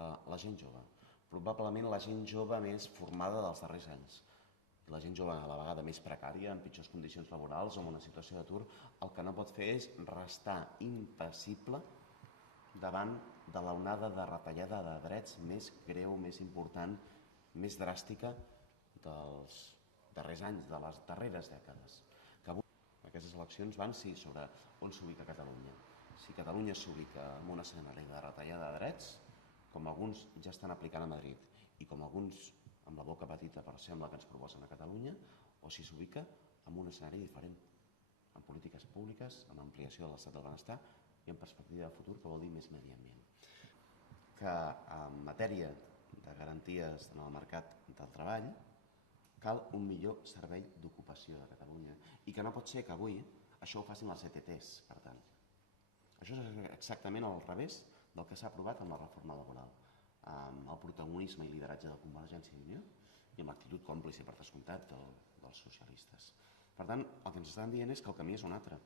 que la gent jove, probablement la gent jove més formada dels darrers anys, la gent jove a la vegada més precària, en pitjors condicions laborals o en una situació d'atur, el que no pot fer és restar impassible davant de l'onada de retallada de drets més greu, més important, més dràstica dels darrers anys, de les darreres dècades. Que avui aquestes eleccions van sí sobre on s'ubica Catalunya. Si Catalunya s'ubica en un escenari de retallada de drets, com alguns ja estan aplicant a Madrid i com alguns amb la boca petita per sembla que ens proposen a Catalunya, o si s'ubica en un escenari diferent, en polítiques públiques, en ampliació de l'estat del benestar i en perspectiva de futur, que vol dir més medi ambient. Que en matèria de garanties en el mercat del treball cal un millor servei d'ocupació de Catalunya i que no pot ser que avui això ho facin les ETTs, per tant. Això és exactament al revés del que s'ha aprovat amb la reforma laboral, amb el protagonisme i lideratge de Convergència i Unió i amb l'actitud còmplice, per descomptat, dels socialistes. Per tant, el que ens estan dient és que el camí és un altre,